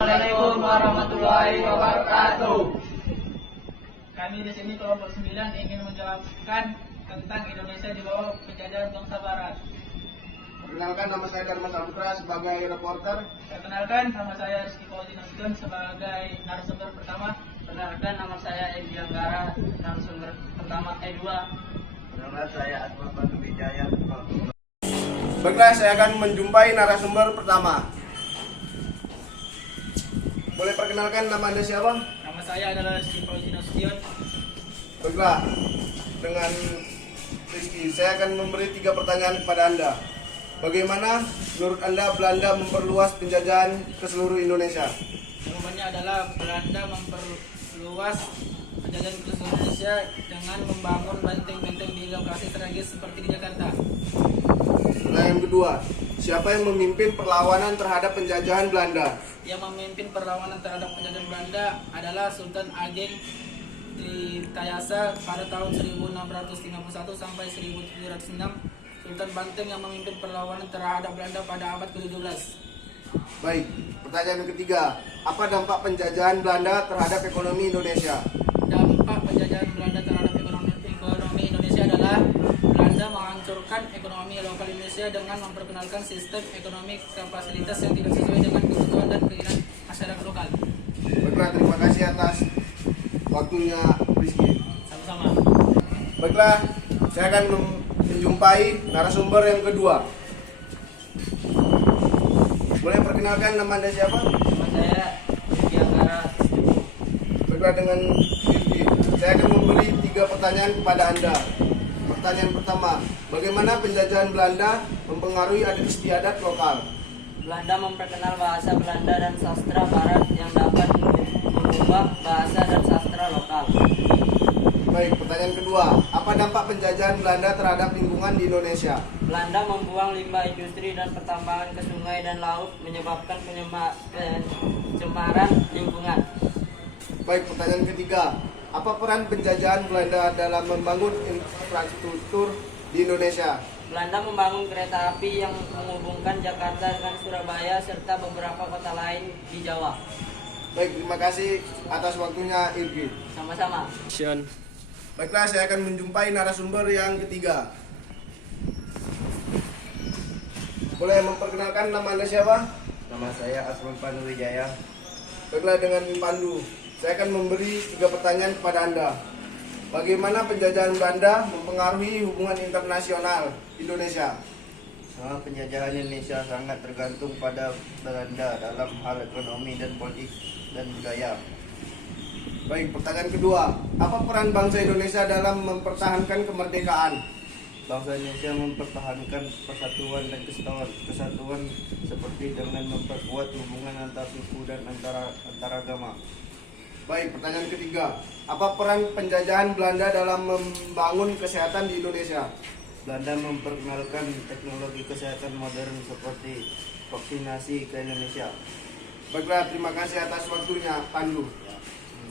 Assalamualaikum warahmatullahi wabarakatuh. Kami di sini kelompok 9 ingin menjelaskan tentang Indonesia di bawah penjajahan bangsa Barat. Perkenalkan, nama saya Dharma Saputra sebagai reporter. Perkenalkan, nama saya Rizky Fauzin Nasution sebagai narasumber pertama. Perkenalkan, nama saya Edi Anggara, narasumber pertama E2. Nama saya Asma Pandu Wijaya. Baiklah, saya akan menjumpai narasumber pertama. Boleh perkenalkan nama Anda siapa? Nama saya adalah Rizky Fauzin Nasution. Baiklah, dengan Rizky, saya akan memberi 3 pertanyaan kepada Anda. Bagaimana menurut Anda Belanda memperluas penjajahan ke seluruh Indonesia? Jawabannya adalah Belanda memperluas penjajahan ke seluruh Indonesia dengan membangun benteng-benteng di lokasi strategis seperti di Jakarta. Pertanyaan kedua, siapa yang memimpin perlawanan terhadap penjajahan Belanda? Yang memimpin perlawanan terhadap penjajahan Belanda adalah Sultan Ageng Tirtayasa pada tahun 1651 sampai 1706. Sultan Banteng yang memimpin perlawanan terhadap Belanda pada abad ke-17. Baik, pertanyaan ketiga, apa dampak penjajahan Belanda terhadap ekonomi Indonesia? Dampak penjajahan Belanda terhadap ekonomi Indonesia adalah Belanda menghancurkan ekonomi lokal Indonesia dengan memperkenalkan sistem ekonomi kapasitas yang tidak sesuai dengan kebutuhan dan keinginan masyarakat lokal. Baiklah, terima kasih atas waktunya Rizky. Sama-sama. Baiklah, saya akan menjumpai narasumber yang kedua. Boleh perkenalkan nama Anda siapa? Nama saya Edi Anggara. Baiklah, dengan Rizky, saya akan memberi 3 pertanyaan kepada Anda. Pertanyaan pertama, bagaimana penjajahan Belanda mempengaruhi adat istiadat lokal? Belanda memperkenal bahasa Belanda dan sastra Barat yang dapat mengubah bahasa dan sastra lokal. Baik, pertanyaan kedua, apa dampak penjajahan Belanda terhadap lingkungan di Indonesia? Belanda membuang limbah industri dan pertambangan ke sungai dan laut menyebabkan pencemaran lingkungan. Baik, pertanyaan ketiga, apa peran penjajahan Belanda dalam membangun infrastruktur di Indonesia? Belanda membangun kereta api yang menghubungkan Jakarta dengan Surabaya serta beberapa kota lain di Jawa. Baik, terima kasih atas waktunya Irgi. Sama-sama. Baiklah, saya akan menjumpai narasumber yang ketiga. Boleh memperkenalkan nama Anda siapa? Nama saya Asma Pandu Wijaya. Baiklah, dengan Pandu, saya akan memberi 3 pertanyaan kepada Anda. Bagaimana penjajahan Belanda mempengaruhi hubungan internasional Indonesia? Penjajahan Indonesia sangat tergantung pada Belanda dalam hal ekonomi dan politik dan budaya. Baik, pertanyaan kedua, apa peran bangsa Indonesia dalam mempertahankan kemerdekaan? Bangsa Indonesia mempertahankan persatuan dan kesatuan seperti dengan memperkuat hubungan antar suku dan antar agama. Baik, pertanyaan ketiga, apa peran penjajahan Belanda dalam membangun kesehatan di Indonesia? Belanda memperkenalkan teknologi kesehatan modern seperti vaksinasi ke Indonesia. Baiklah, terima kasih atas waktunya, Pandu.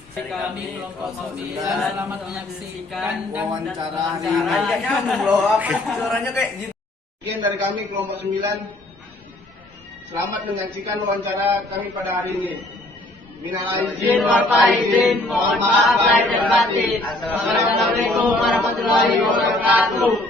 Kami kelompok 9 selamat menyaksikan Wawancara hari ini. Suaranya kayak gitu. Sekian dari kami kelompok 9. Selamat menyaksikan wawancara kami pada hari ini. Minal aidin wal faizin, mohon maaf lahir dan batin. Assalamualaikum warahmatullahi wabarakatuh.